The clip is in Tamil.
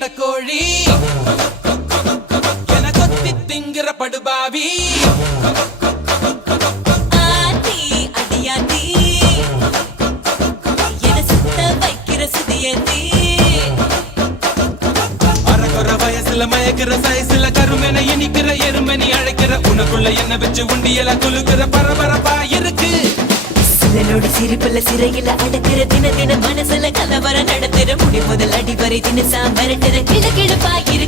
நடக்கோழி என கொத்தி திங்கிற படுபாவி ஆத்தி அடியாத்தி என சுத்த வைக்கிற சுதியத்தி அரகுற வயசுல மயக்கிற சைஸ்ல கருமென இனிக்கிற எருமனி அழைக்கிற உனக்குள்ள என்ன வச்சு உண்டியல குலுக்கிற பரபரப்பா இருக்கு சிலனோட சிரிப்புல சிறையில அடக்கிற தின தின மனசுல கலவர நடத்துற முடி முதல் அடிவரை தினசா மிரட்டுற கிழக்கிழப்பா இருக்கு